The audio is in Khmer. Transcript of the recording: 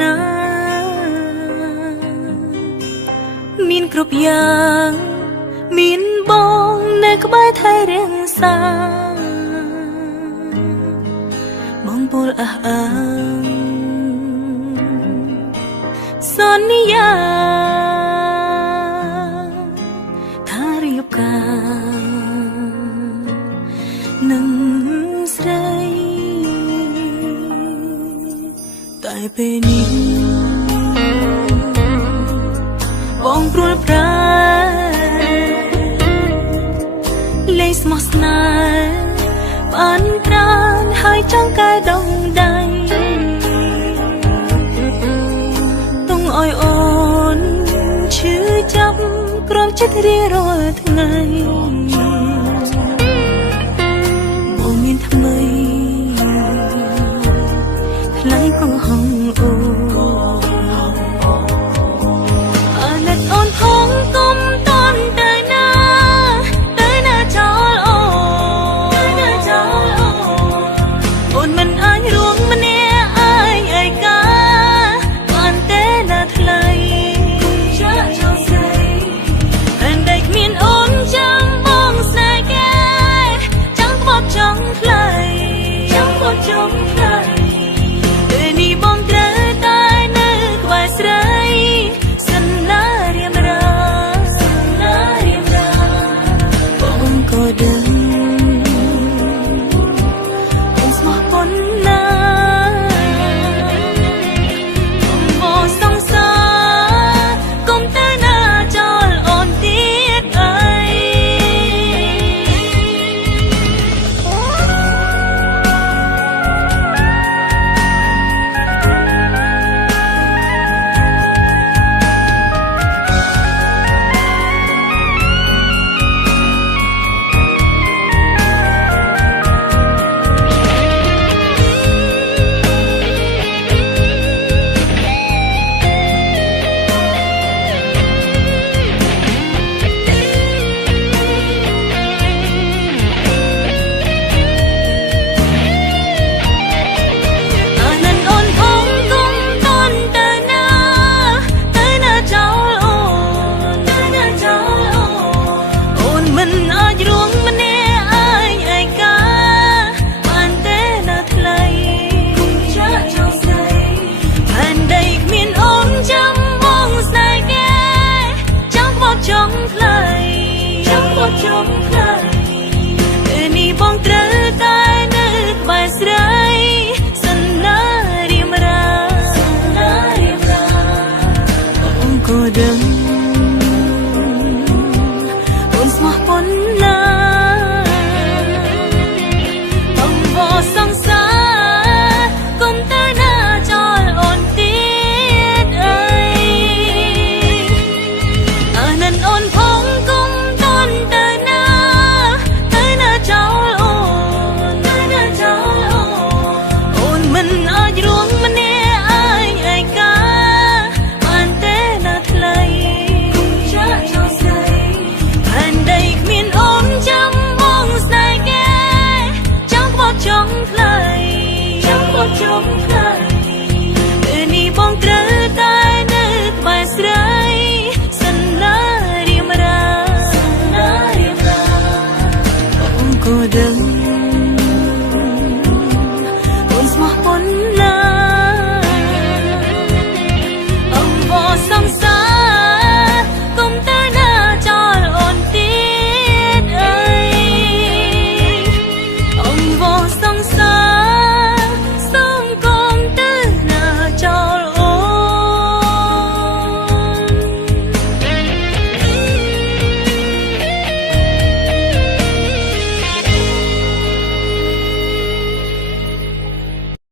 ណាមានគ្រប់យ៉ាងមានបងនៅក្បែរថែរាំងសាបងពលអះអាងសន្យាថារៀបការនឹងស្រីតែពេលនេះបងព្រួលប្រាលេងស្មោះស្នេហ៍បានត្រានហើយចង់កែដងដៃទុំអើយអូនឈឺចាប់ក្រំចិត្តរៀងរាល់ថ្ងៃបងមានថ្មីថ្លៃកងហងអូអាណិតអូនផងគុំតន់ទៅណាចោលអូអូនមិនអាចរួមម្នាក់ឯងឯកាបានទេណាថ្លៃចាក់ចូលស្រីហើយតែគ្មានអូនចាំបងស្នេហ៍គេចាំបត់ចង់ថ្លៃចាំបត់ចង់ថ្លៃពេលនេះបងត្រូវតែនៅក្បែរស្រីសន្យារៀមរាបងក៏ដឹងអូនស្មោះប៉ុណ្ណាបងសង្សារកុំទៅណាចោលអូនទៀតអីចង់ថ្លៃពេលនេះបងត្រូវតែនៅក្បែរស្រីសន្យារៀមរាបងក៏ដឹងអូនស្មោះប៉ុណ្ណា